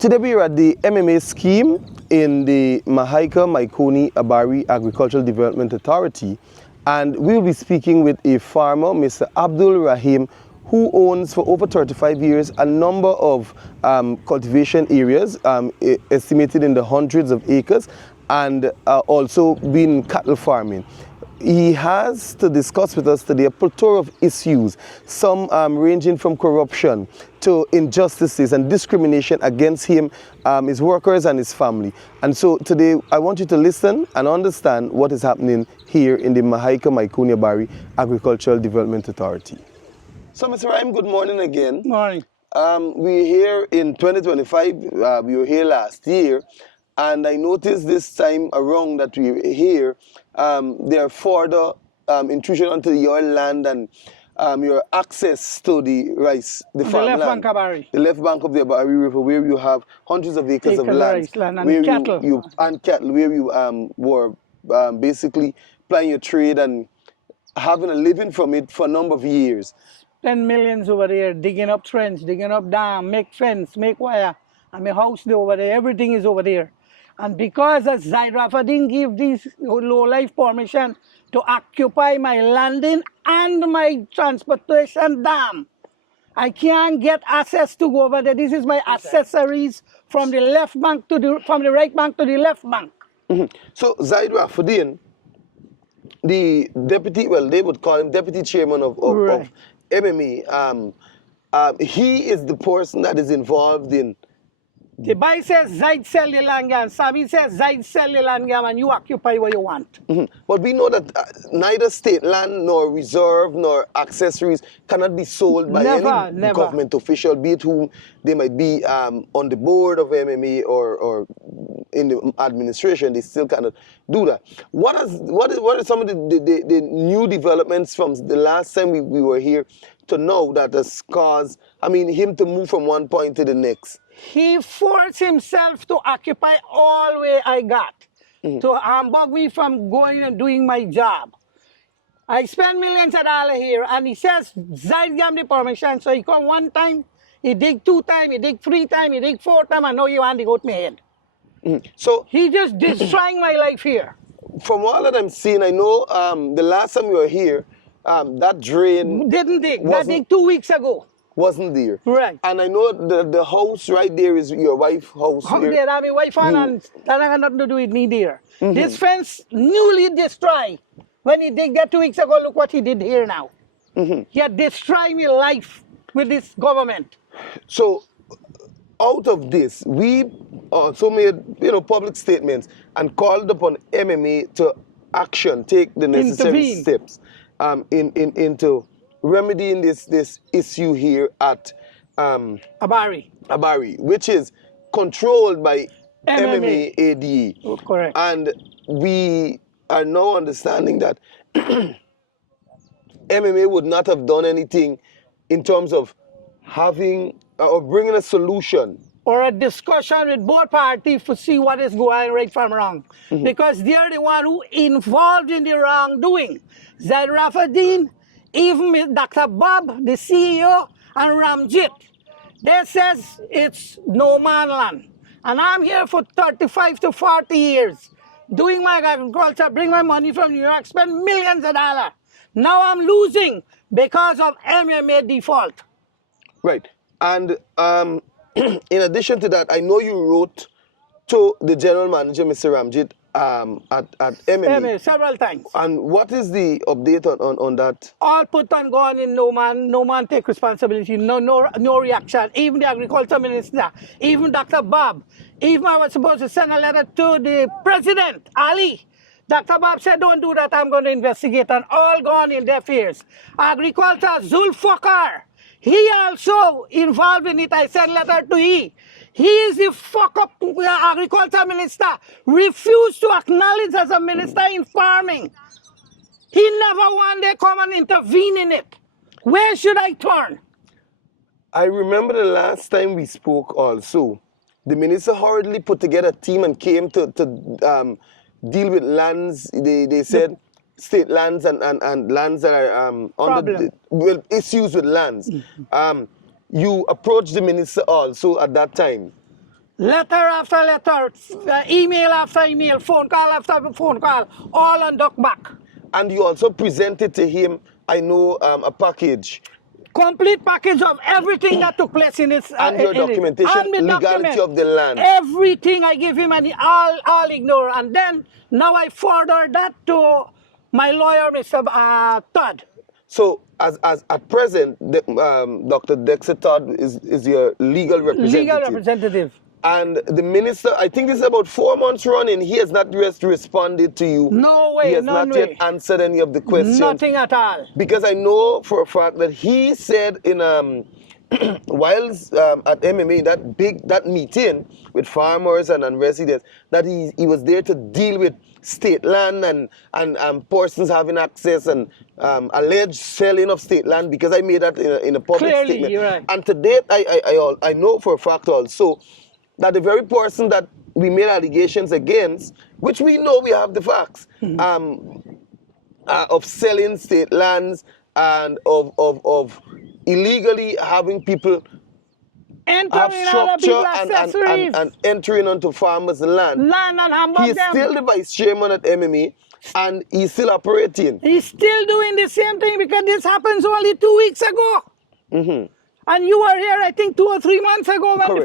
Today we are at the MMA scheme in the Mahaika-Maikoni Abari Agricultural Development Authority, and we will be speaking with a farmer, Mr. Abdul Rahim, who owns for over 35 years a number of cultivation areas, estimated in the hundreds of acres, and also been cattle farming. He has to discuss with us today a plethora of issues, some ranging from corruption to injustices and discrimination against him, his workers and his family. And so today I want you to listen and understand what is happening here in the Mahaika-Maikoni Abari Agricultural Development Authority. So Mr. Rahim, good morning again. Morning. We're here in 2025, we were here last year, and I noticed this time around that we're here, there are further intrusion onto your land and your access to the rice, the farmland. The left bank of Abari. The left bank of the Abari River, where you have hundreds of acres of land. And where cattle. And cattle, where you were basically plying your trade and having a living from it for a number of years. Spend millions over there, digging up trench, digging up dam, make fence, make wire, and my house over there, everything is over there. And because Zaid Rafa didn't give these low-life permission to occupy my landing and my transportation dam, I can't get access to go over there. This is my accessories from the left bank to from the right bank to the left bank. Mm-hmm. So Zaid Rafa, the deputy, well, they would call him deputy chairman of MMA. He is the person that is involved in. The boy says Zaid sell the land, and Sami says Zaid sell the land, and you occupy what you want. Mm-hmm. But we know that neither state land nor reserve nor accessories cannot be sold by any government official, be it whom they might be on the board of MMA or in the administration. They still cannot do that. What are some of the new developments from the last time we were here to know that has caused, him to move from one point to the next? He forced himself to occupy all way I got, to humbug me from going and doing my job. I spend millions of dollars here, and he says, Zaid gave me permission, so he come one time, he dig two times, he dig three times, he dig four times, and now you want to go to my head. So he just destroying my life here. From all that I'm seeing, I know the last time you were here, that drain didn't dig. That dig 2 weeks ago. Wasn't there. Right. And I know the house right there is your wife's house. There, my wife and that has nothing to do with me there. This fence newly destroyed. When he did that 2 weeks ago, look what he did here now. He had destroyed my life with this government. So out of this, we also made public statements and called upon MMA to action, take the necessary steps into remedying this issue here at Abari, which is controlled by MMA ADE. Oh, correct. And we are now understanding that MMA would not have done anything in terms of having or bringing a solution or a discussion with both parties to see what is going right from wrong. Because they're the one who involved in the wrongdoing. Zaid Rafadeen, even Dr. Bob, the CEO, and Ramjit, they says it's no man land. And I'm here for 35 to 40 years, doing my agriculture, bring my money from New York, spend millions of dollars. Now I'm losing because of MMA default. Right. And in addition to that, I know you wrote to the general manager, Mr. Ramjit, at MMA several times. And what is the update on that? All put on gone in no man take responsibility, no reaction. Even the agriculture minister, even Dr. Bob, even I was supposed to send a letter to the president, Ali. Dr. Bob said, don't do that, I'm going to investigate, and all gone in their fears. Agriculture, Zulfakar, he also involved in it. I sent a letter to he. He is the fuck-up agriculture minister, refused to acknowledge as a minister in farming. He never one day come and intervene in it. Where should I turn? I remember the last time we spoke also, the minister hurriedly put together a team and came to deal with lands. They said state lands and lands that are under issues with lands. You approached the minister also at that time. Letter after letter, email after email, phone call after phone call, all on duck back. And you also presented to him, I know, a package. Complete package of everything that took place in this. And your documentation, and the legality of the land. Everything I give him and he all ignore. And then now I forward that to my lawyer, Mr. Todd. So at present, Dr. Dexter Todd is your legal representative. Legal representative. And the minister, I think this is about 4 months running, he has not just responded to you. No way, He has not yet answered any of the questions. Nothing at all. Because I know for a fact that he said in whilst at MMA, that meeting with farmers and residents, that he was there to deal with state land and persons having access and alleged selling of state land, because I made that in a public Clearly, statement. you're right. And to date, I know for a fact also that the very person that we made allegations against, which we know we have the facts, of selling state lands and of illegally having people have structure and entering onto farmers' land. He's still the vice chairman at MMA and he's still operating. He's still doing the same thing because this happens only 2 weeks ago. And you were here, I think, 2 or 3 months ago when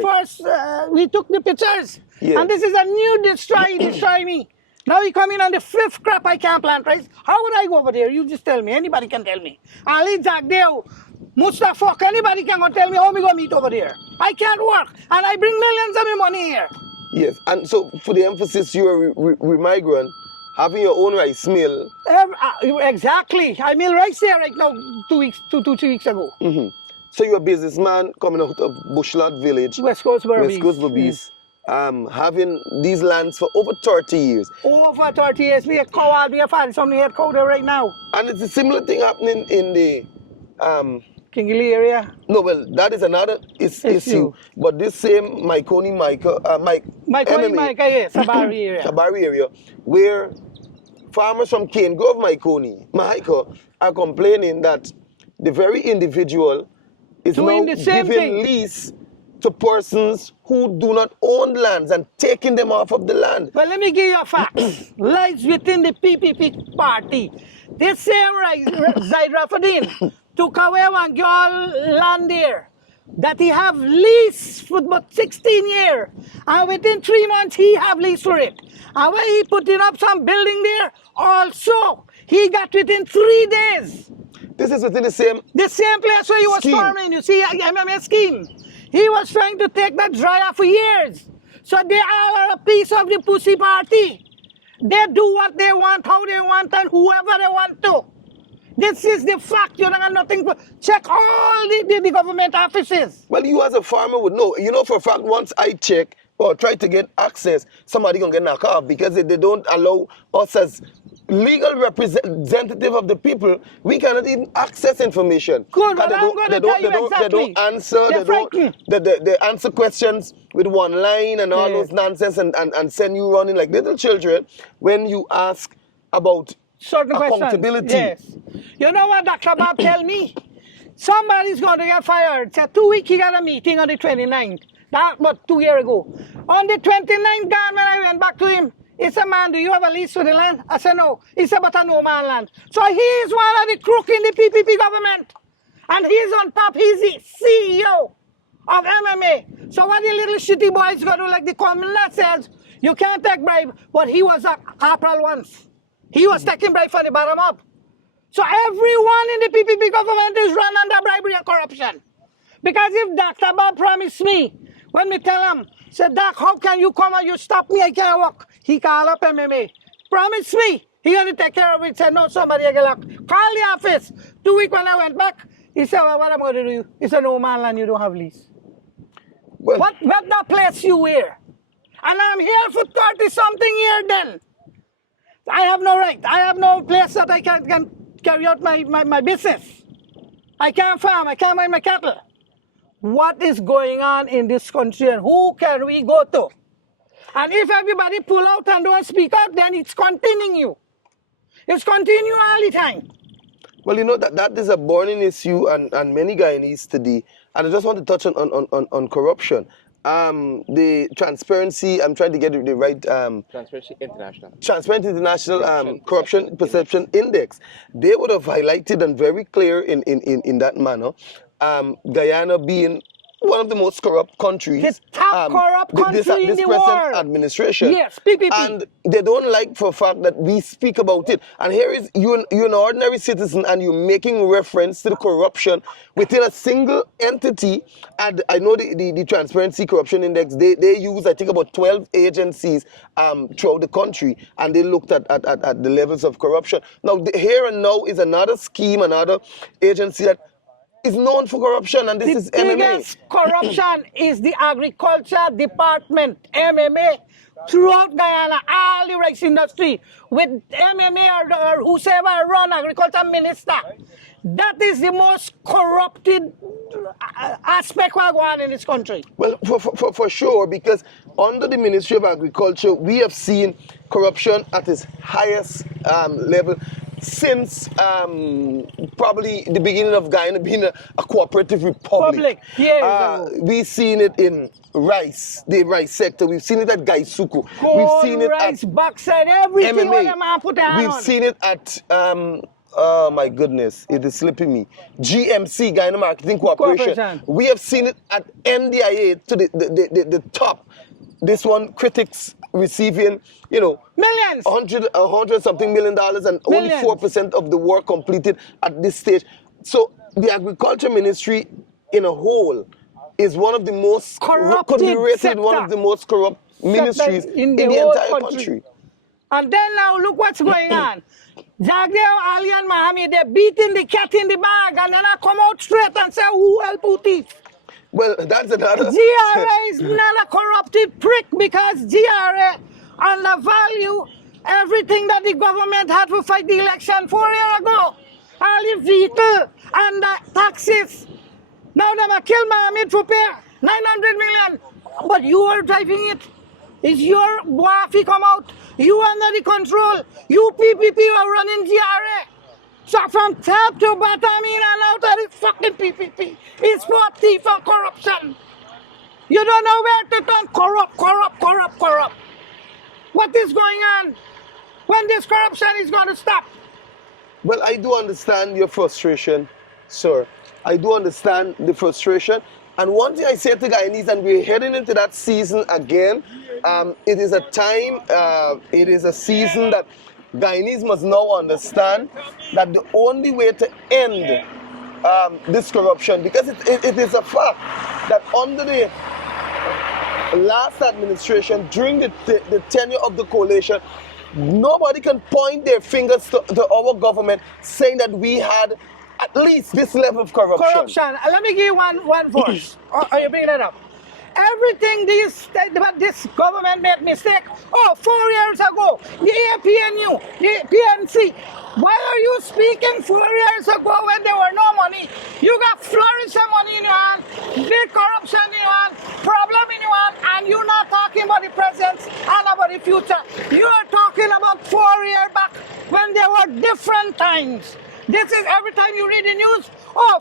we took the pictures. Yes. And this is a new destroy me. Now he coming on the 5th crop I can't plant rice. How would I go over there? You just tell me. Anybody can tell me. Ali Jagdeo, Mustafa, anybody can go tell me how we go meet over there. I can't work. And I bring millions of my money here. Yes. And so for the emphasis, you're a migrant, having your own rice mill. Exactly. I mill rice there right now 3 weeks ago. So you're a businessman coming out of Bushlot Village, West Coast Berbice, having these lands for over 30 years. Over 30 years. We have found something here there right now. And it's a similar thing happening in the Kingley area. No, well, that is another issue. But this same Maikoni yes, Sabari area. Sabari area, where farmers from Cane Grove, Mahiko, are complaining that the very individual is doing now the same giving thing. lease to persons who do not own lands and taking them off of the land. Well, let me give you a fact. Lies within the PPP party. This same Zaid Rafadin took away one girl land there that he have lease for about 16 years. And within 3 months, he have lease for it. And when he putting up some building there, also, he got within 3 days. This is within the same place where he was storming. You see, MMA scheme. He was trying to take that dry for years. So they all are a piece of the pussy party. They do what they want, how they want, and whoever they want to. This is the fact. You don't have nothing to check all the government offices. Well, you as a farmer would know. You know for a fact, once I check or try to get access, somebody gonna get knocked off because they don't allow us as legal representative of the people, we cannot even access information. Good, but they don't answer. They answer questions with one line and all those nonsense and send you running like little children when you ask about certain accountability. Questions. Yes. You know what Dr. Bob tell me? Somebody's going to get fired. So 2 weeks he got a meeting on the 29th. That was 2 years ago. On the 29th, when I went back to him, he said, man, do you have a lease for the land? I said, no. He said, but a no man land. So he's one of the crook in the PPP government. And he's on top. He's the CEO of MMA. So what the little shitty boys got to do, like the commoner says, you can't take bribe. But he was a corporal once. He was taking bribe for the bottom up. So everyone in the PPP government is run under bribery and corruption. Because if Dr. Bob promised me, when me tell him, said, Doc, how can you come and you stop me? I can't walk. He called up MMA. Promise me. He going to take care of it. Said, no, somebody get locked. Call the office. 2 weeks when I went back, he said, well, what am I going to do? He said, no, man, land, you don't have lease. Well, what that place you here? And I'm here for 30-something years then. I have no right. I have no place that I can carry out my business. I can't farm. I can't mind my cattle. What is going on in this country and who can we go to? And if everybody pull out and don't speak up, then it's continuing. It's continuing all the time. Well, you know, that is a burning issue and many Guyanese today. And I just want to touch on corruption. the transparency, I'm trying to get the right Transparency International Corruption Perception Index. They would have highlighted and very clear in that manner, Guyana being one of the most corrupt countries. The top corrupt country in the world. This present administration. Yes, PPP. And they don't like for a fact that we speak about it. And here is you're an ordinary citizen and you're making reference to the corruption within a single entity. And I know the Transparency Corruption Index, they use, I think, about 12 agencies throughout the country. And they looked at the levels of corruption. Now, here and now is another scheme, another agency that is known for corruption, and this is MMA. The biggest corruption is the Agriculture Department, MMA, throughout Guyana, all the rice industry, with MMA or whosoever run agriculture minister. That is the most corrupted aspect we're going in this country. Well, for sure, because under the Ministry of Agriculture, we have seen corruption at its highest level since probably the beginning of Guyana being a cooperative republic. We've seen it in rice, the rice sector. We've seen it at Gaisuku. We've seen it rice, at backside, everything MMA. We've seen it at oh my goodness, it is slipping me. GMC, Guyana Marketing Corporation. We have seen it at NDIA to the top. This one, critics receiving, millions, $100 something million, and only 4% of the work completed at this stage. So the Agriculture Ministry in a whole is one of the most corrupted sector. One of the most corrupt ministries in the entire country. And then now look what's going on. Jagdeo, Ali and Mahami, they're beating the cat in the bag, and then I come out straight and say, who help who thief? Well, that's another... GRA is not a corrupted prick, because GRA undervalue everything that the government had to fight the election 4 years ago. All the vehicle and the taxes. Now they have killed Mohammed for pay 900 million. But you are driving it. It's your wafi come out. You under the control. You PPP are running GRA. So from top to bottom, in and out of the fucking PPP. It's for thief and corruption. You don't know where to turn. Corrupt. What is going on? When this corruption is going to stop? Well, I do understand your frustration, sir. I do understand the frustration. And one thing I say to Guyanese, and we're heading into that season again, it is a time, it is a season that Guyanese must now understand that the only way to end this corruption, because it is a fact that under the last administration, during the tenure of the coalition, nobody can point their fingers to our government saying that we had at least this level of corruption. Let me give you one verse. Are you bringing that up? Everything this government made mistake. 4 years ago, the APNU, the PNC. Why are you speaking 4 years ago when there were no money? You got flourishing money in your hand, big corruption in your hand, problem in your hand, and you're not talking about the present and about the future. You are talking about 4 years back when there were different times. This is every time you read the news,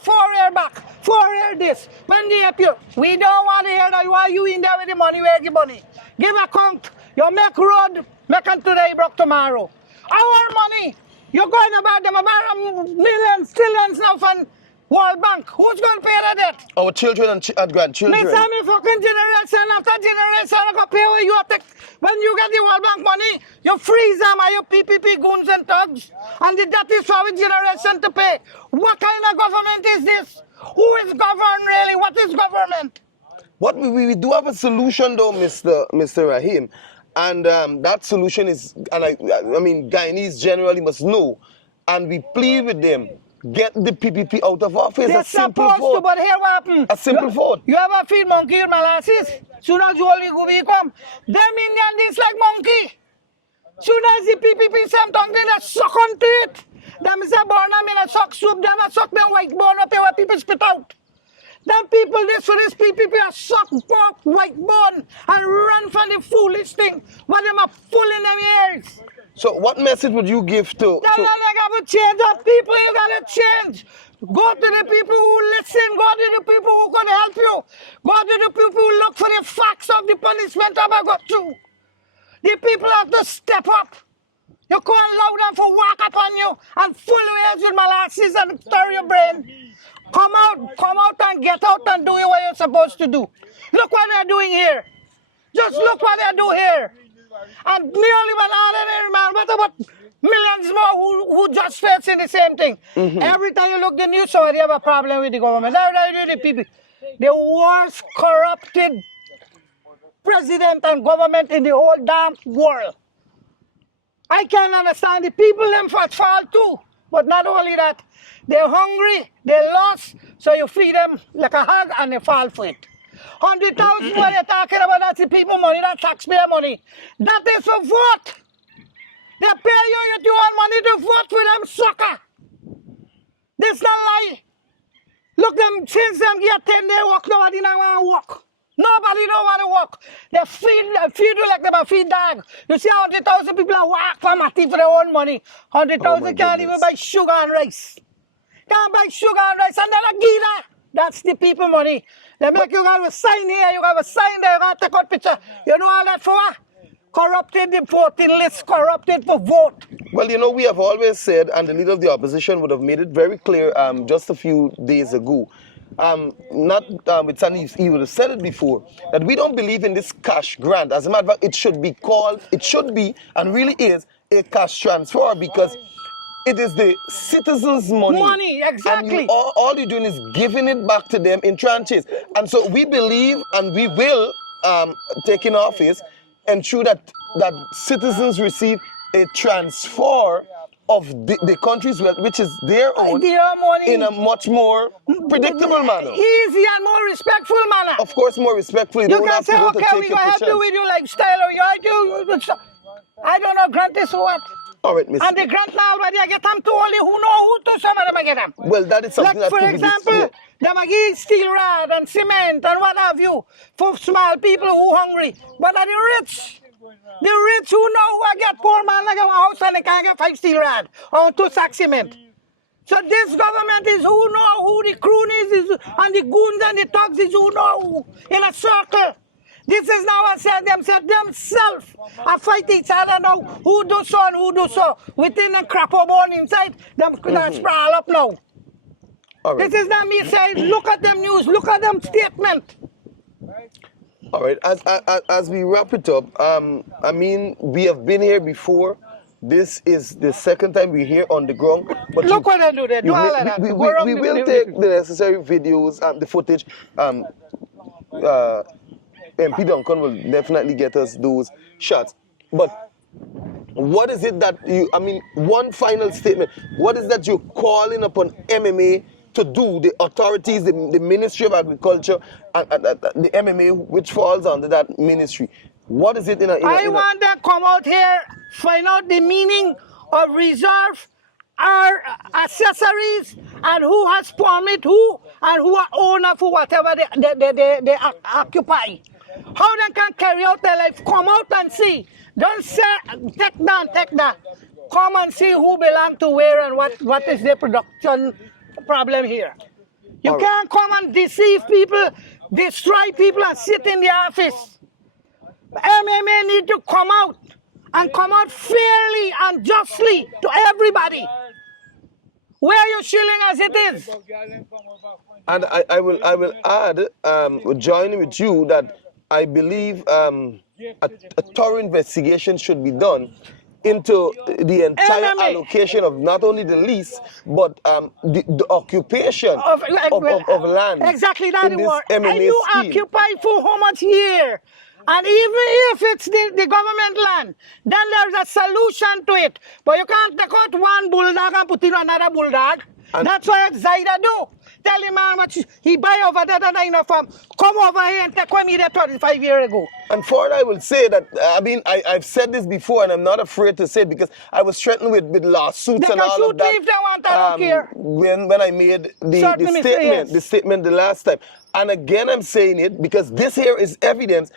4 years back, 4 years this. When they appear, we don't want to hear that. Why you in there with the money, where the money? Give account. You make road, make it today, broke tomorrow. Our money, you're going to buy them about millions, trillions now from World Bank. Who's going to pay that debt? Our children and grandchildren. Me fucking generation after generation, I go pay what you have to. When you get the World Bank money, you freeze them and you PPP goons and thugs. And the debt is for our generation to pay. What kind of government is this? Who is governed really? What is government? What we do have a solution though, Mr. Rahim. And that solution is, and I mean, Guyanese generally must know, and we plead with them, get the PPP out of office. They're a simple supposed vote. to, but here what happened? A simple vote. You ever feed monkey with molasses? Soon as you only go become, them Indian is like monkey. Soon as the PPP same tongue, they suck onto it. Them is a born them in a suck soup, them a suck them white bone up here where people spit out. Them people, this for this PPP are suck pork, white bone, and run from the foolish thing, what them are full in them ears. So what message would you give to... Them not like have to change up people, you gotta change. Go to the people who listen. Go to the people who can help you. Go to the people who look for the facts of the punishment that I got through. The people have to step up. You can't allow them to walk upon you and full your heads with molasses and stir your brain. Come out and get out and do what you're supposed to do. Look what they're doing here. Just look what they do here. And nearly 100 man, what about millions more who just facing the same thing? Every time you look the news, somebody have a problem with the government. That's the people. The worst corrupted president and government in the whole damn world. I can understand the people them for fall too. But not only that, they're hungry, they lost, so you feed them like a hog and they fall for it. 100,000 what you're talking about, that's the people money, that's taxpayer money. That is for vote. They pay you want money to vote for them sucker. This not lie. Look them, since them get 10 days work, nobody now want to work. Nobody don't want to work. They feed you like them a feed dog. You see 100,000 people are work for Matty for their own money. 100,000 can't even buy sugar and rice. Can't buy sugar and rice and then a gila. That's the people money. They make you have a sign here, you have a sign there, you have to take out picture. You know all that for what? Corrupted the voting list, corrupted for vote. Well, you know, we have always said, and the leader of the opposition would have made it very clear just a few days ago, with Sandy, he would have said it before, that we don't believe in this cash grant. As a matter of fact, it should be and really is a cash transfer, because it is the citizens' money. Money, exactly. And all you're doing is giving it back to them in tranches. And so we believe, and we will, take in office, ensure that citizens receive a transfer of the country's wealth, which is their own, in a much more predictable manner. Easy and more respectful manner. Of course, more respectful. You can say, okay, we're going to help you with your lifestyle, or I don't know, grant this or what? All right, Miss. And the grant now already, I get them to only who know who to some of them I get them. Well, that is something like, that for example, them I give steel rod and cement and what have you for small people who hungry. But are the rich who know who I get poor man like a house and they can't get 5 steel rod or 2 sacks cement. So this government is who know who the croonies is and the goons and the thugs is who know who in a circle. This is now I said themselves are fight each other now. Who do so and who do so. Within the crap bone inside, them sprawl up now. All right. This is not me saying, look at them news, look at them statement. All right, as we wrap it up, I mean, we have been here before. This is the second time we're here on the ground. But look what they do, they do all of that. We will take the necessary videos, the footage. MP Duncan will definitely get us those shots. But what is it that one final statement, what is that you're calling upon MMA to do, the authorities, the Ministry of Agriculture, and the MMA, which falls under that ministry? What is it I want them to come out here, find out the meaning of reserve, our accessories, and who has permit who, and who are owner for whatever they occupy. How they can carry out their life. Come out and see. Don't say, take that. Come and see who belong to where and what is their production problem here. You can't come and deceive people, destroy people and sit in the office. MMA need to come out and come out fairly and justly to everybody. Where you shilling as it is. And I will add, joining with you, that I believe a thorough investigation should be done into the entire MMA. allocation of not only the lease, but the occupation of land. Exactly that in this word. MMA And you scheme. occupy for how much year? And even if it's the government land, then there's a solution to it. But you can't take out one bulldog and put in another bulldog. And that's what Zaida do. Tell him how much he buy over there and I know from. Come over here and take what me there 25 years ago. And for it, I will say that, I've said this before and I'm not afraid to say it, because I was threatened with lawsuits and all of that. If they want, I don't care. When I made the statement the last time. And again, I'm saying it because this here is evidence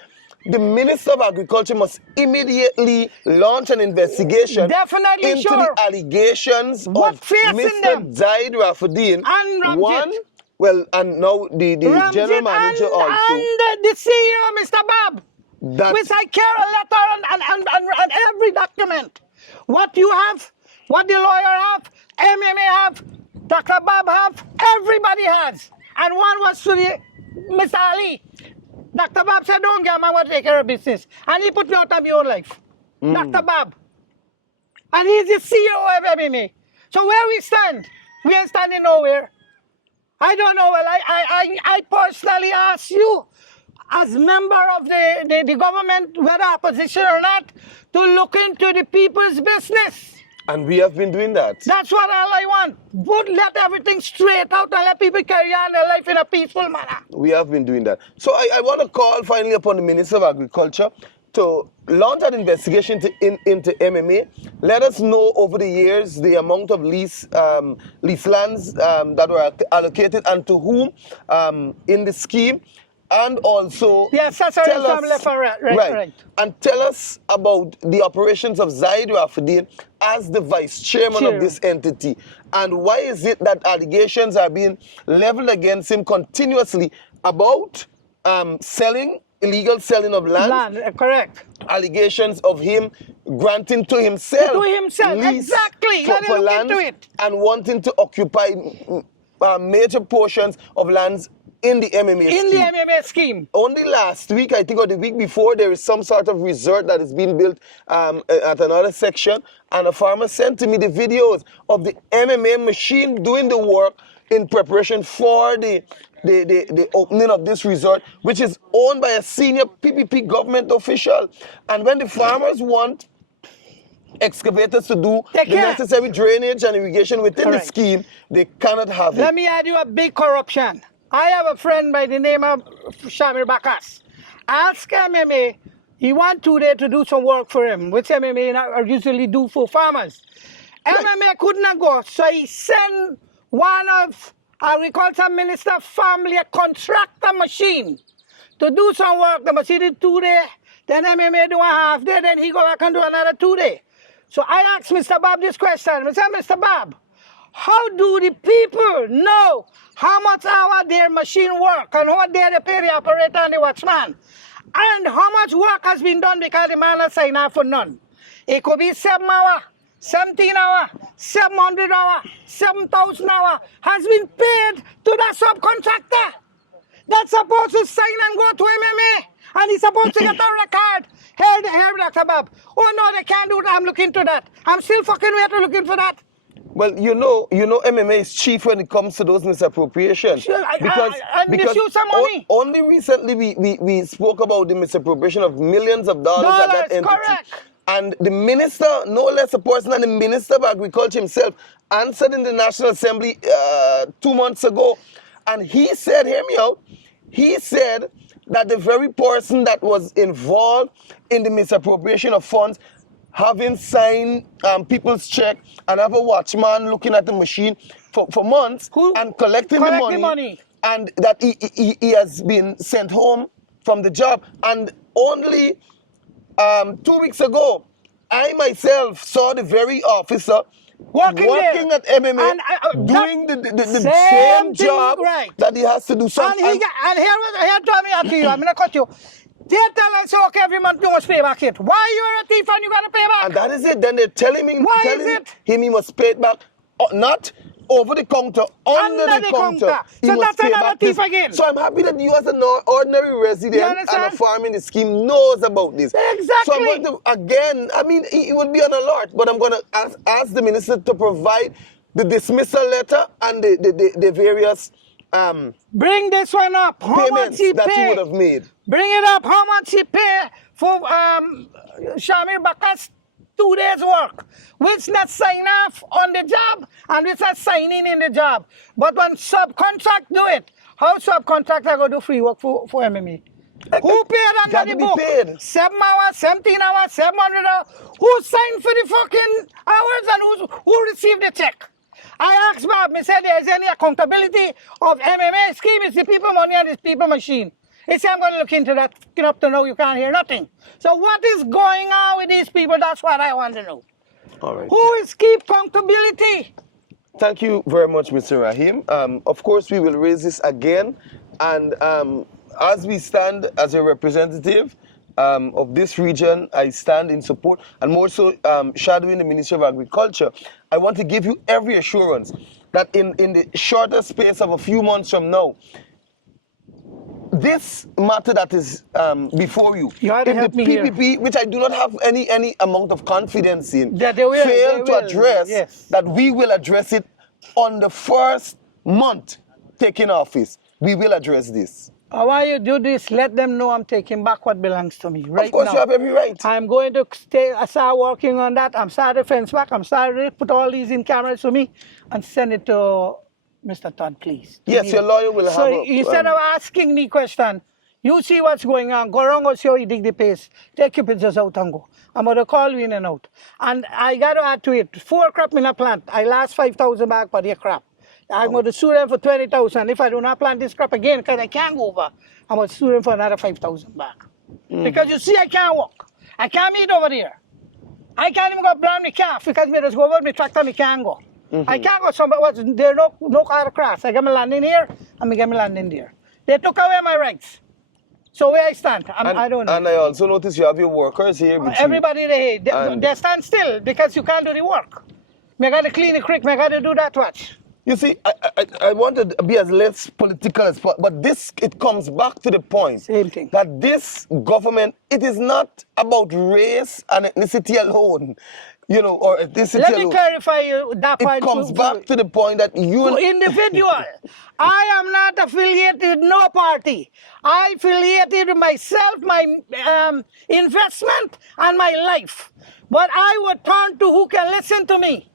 the Minister of Agriculture must immediately launch an investigation Definitely, into sure. the allegations What of facing Mr. them? Zaid Rafuddin. And Ramjit. One, well, and now the general manager also. And the CEO, Mr. Bob. That Which I care a letter and every document. What you have, what the lawyer have, MMA have, Dr. Bob have, everybody has. And one was to the Mr. Ali. Dr. Bob said, don't get man what take care of business. And he put me out of my own life. Dr. Bob. And he's the CEO of MMA. So where we stand? We ain't standing nowhere. I don't know. Well, I personally ask you, as member of the government, whether opposition or not, to look into the people's business. And we have been doing that. That's what all I want. Would let everything straight out and let people carry on their life in a peaceful manner. We have been doing that. So I want to call finally upon the Minister of Agriculture to launch an investigation into MMA. Let us know over the years the amount of lease lands that were allocated and to whom in the scheme. And also tell us, right. And tell us about the operations of Zaid Rafuddin as the vice chairman of this entity. And why is it that allegations are being leveled against him continuously about illegal selling of land? Correct. Allegations of him granting to himself. Exactly. For land and wanting to occupy major portions of lands in the MMA scheme. Only last week, I think, or the week before, there is some sort of resort that is being built at another section, and a farmer sent to me the videos of the MMA machine doing the work in preparation for the opening of this resort, which is owned by a senior PPP government official. And when the farmers want excavators to do the necessary drainage and irrigation within the scheme, they cannot have it. Let me add you a big corruption. I have a friend by the name of Shamir Bakas. Ask MMA, he want 2 days to do some work for him, which MMA usually do for farmers. MMA could not go, so he sent one of Agriculture Minister family a contractor machine to do some work. The machine did 2 days, then MMA do a half day, then he go back and do another 2 days. So I asked Mr. Bob this question. I said, Mr. Bob, how do the people know how much hour their machine work and what day they pay the operator and the watchman? And how much work has been done because the man has signed off for none? It could be 7 hours, 17 hours, 700 hours, 7,000 hours has been paid to the subcontractor. That's supposed to sign and go to MMA. And he's supposed to get a record. Here, Dr. Bob. Oh no, they can't do that. I'm looking to that. I'm still fucking waiting looking for that. Well, you know, MMA is chief when it comes to those misappropriations. Sure, because misuse some money. Only recently we spoke about the misappropriation of millions of dollars at that entity. Correct. And the minister, no less a person than the Minister of Agriculture himself, answered in the National Assembly 2 months ago. And he said, hear me out, he said that the very person that was involved in the misappropriation of funds, having signed people's check and have a watchman looking at the machine for months and collecting the money, and that he has been sent home from the job. And only 2 weeks ago, I myself saw the very officer working at MMA, doing the same job that he has to do. And here told me after you, I'm going to cut you. They tell us, okay, every month you must pay back it. Why you're a thief and you got to pay back? And that is it. Then they're telling him, he must pay it back, not over the counter, under the counter. So that's another thief again. So I'm happy that you as an ordinary resident and a farm in the scheme knows about this. Exactly. So I'm going to, again, I mean, he would be on alert, but I'm going to ask the minister to provide the dismissal letter and the various bring this one up. How much he that he would have made. Bring it up. How much he pay for Shamir Bakas 2 days work, which not sign off on the job and which not signing in the job. But when subcontract do it, how subcontractor go do free work for MMA? Who paid under the book? 7 hours, 17 hours, 700 hours. Who signed for the fucking hours and who received the check? I asked Bob, I said, there's any accountability of MMA scheme? It's the people money and it's people machine. He said, I'm going to look into that. Up to now, you can't hear nothing. So what is going on with these people? That's what I want to know. All right. Who is keep accountability? Thank you very much, Mr. Rahim. Of course, we will raise this again. And as we stand as a representative of this region, I stand in support and more so shadowing the Ministry of Agriculture. I want to give you every assurance that in the shorter space of a few months from now, this matter that is before you, in the PPP, which I do not have any amount of confidence in, fail to address, that we will address it on the first month taking office. We will address this. Why you do this? Let them know I'm taking back what belongs to me right now. Of course, you have every right. I'm going to start working on that. I'm starting to fence back. I'm starting to put all these in cameras for me and send it to Mr. Todd, please. Yes, your lawyer will have So instead of asking me question, you see what's going on. Go around and see how you dig the pace. Take your pictures out and go. I'm going to call you in and out. And I got to add to it, 4 crop in a plant. I lost 5,000 back per their crop. I'm going to sue them for 20,000. If I do not plant this crop again, because I can't go over, I'm going to sue them for another 5,000 back. Because you see, I can't walk. I can't meet over there. I can't even go blind the calf because me just go over my tractor, I can't go. I can't go somewhere. There's no car across. I got my land in here, and I got my land in there. They took away my rights. So where I stand, I don't know. And I also notice you have your workers here. Everybody, they stand still because you can't do the work. I got to clean the creek, I got to do that watch. You see, I want to be as less political as possible, but it comes back to the point Same thing. that this government, it is not about race and ethnicity alone, or ethnicity Let alone. me clarify that point. It comes back to the point that individual. I am not affiliated with no party. I affiliated with myself, my investment, and my life. But I would turn to who can listen to me.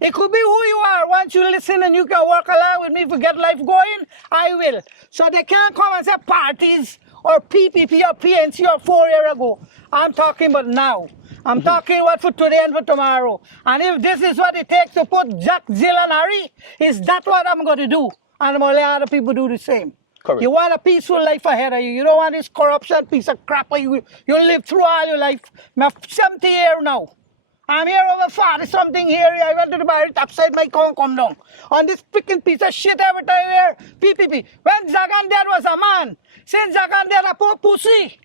It could be who you are. Once you listen and you can work along with me to get life going, I will. So they can't come and say parties or PPP or PNC or 4 years ago. I'm talking about now. I'm talking about for today and for tomorrow. And if this is what it takes to put Jack, Jill, and Harry, is that what I'm going to do? And I'm going to let other people do the same. Correct. You want a peaceful life ahead of you. You don't want this corruption piece of crap you live through all your life. I'm 70 years now. I'm here over 40 something here. I went to the bar, upside my car, come down. On this freaking piece of shit every time here, PPP. When Zagan Dad was a man, since Zagan Dad a poor pussy.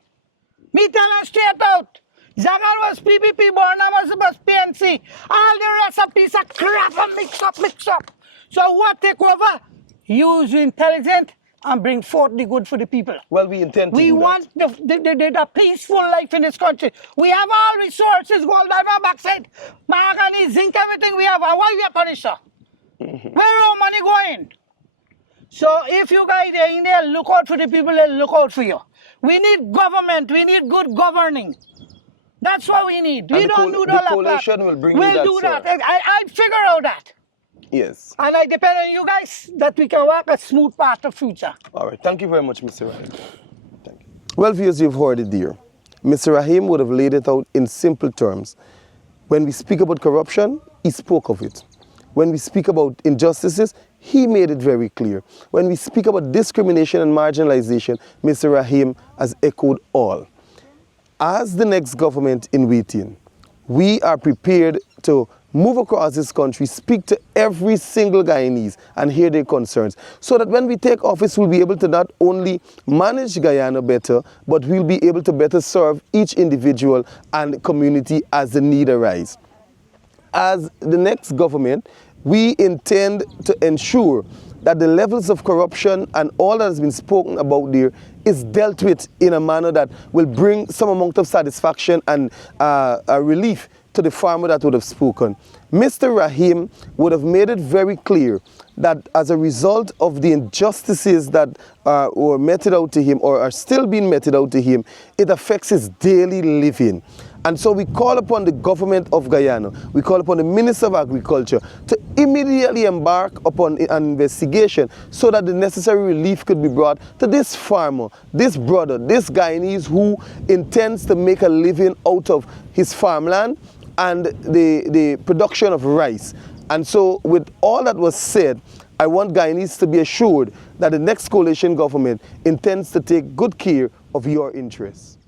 Me tell him straight out. Zagan was PPP, Bornham was PNC. All the rest of piece of crap and mix up. So what take over? Use intelligence and bring forth the good for the people. Well, we intend to We do want the peaceful life in this country. We have all resources, gold, diamond, bauxite, manganese, zinc, everything we have. And why we are punished, sir? Where our money going? So if you guys are in there, look out for the people that look out for you. We need government. We need good governing. That's what we need. We don't do the coalition will bring you that, We'll do that. I figure out that. Yes. And I depend on you guys that we can walk a smooth path of future. All right. Thank you very much, Mr. Rahim. Thank you. Well, viewers, you've heard it there. Mr. Rahim would have laid it out in simple terms. When we speak about corruption, he spoke of it. When we speak about injustices, he made it very clear. When we speak about discrimination and marginalization, Mr. Rahim has echoed all. As the next government in waiting, we are prepared to move across this country, speak to every single Guyanese and hear their concerns, so that when we take office, we'll be able to not only manage Guyana better, but we'll be able to better serve each individual and community as the need arises. As the next government, we intend to ensure that the levels of corruption and all that has been spoken about there is dealt with in a manner that will bring some amount of satisfaction and a relief to the farmer that would have spoken. Mr. Rahim would have made it very clear that as a result of the injustices that were meted out to him or are still being meted out to him, it affects his daily living. And so we call upon the government of Guyana, we call upon the Minister of Agriculture to immediately embark upon an investigation so that the necessary relief could be brought to this farmer, this brother, this Guyanese who intends to make a living out of his farmland and the production of rice. And so with all that was said, I want Guyanese to be assured that the next coalition government intends to take good care of your interests.